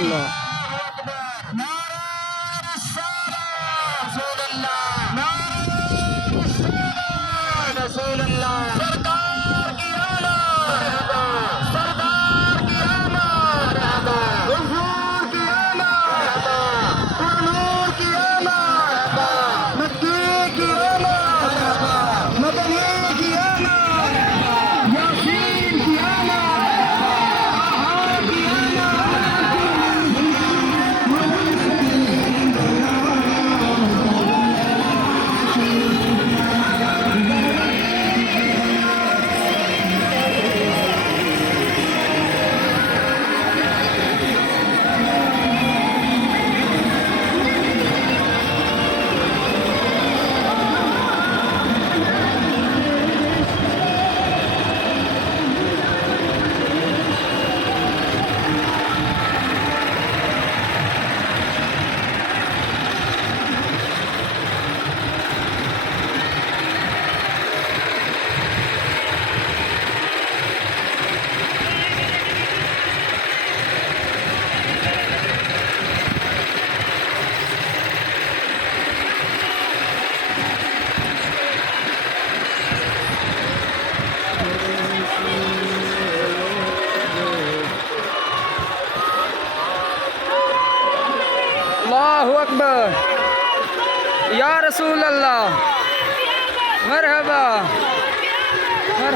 अल्लाह सरकार की आमद, सरदार की आमद, हुजूर की आमद, हुजूर की आमद, मक्की की आमद, मदनी की आमद, यासीन की आमद, ताहा की अल्लाहु अकबर या रसूल अल्लाह मरहबा और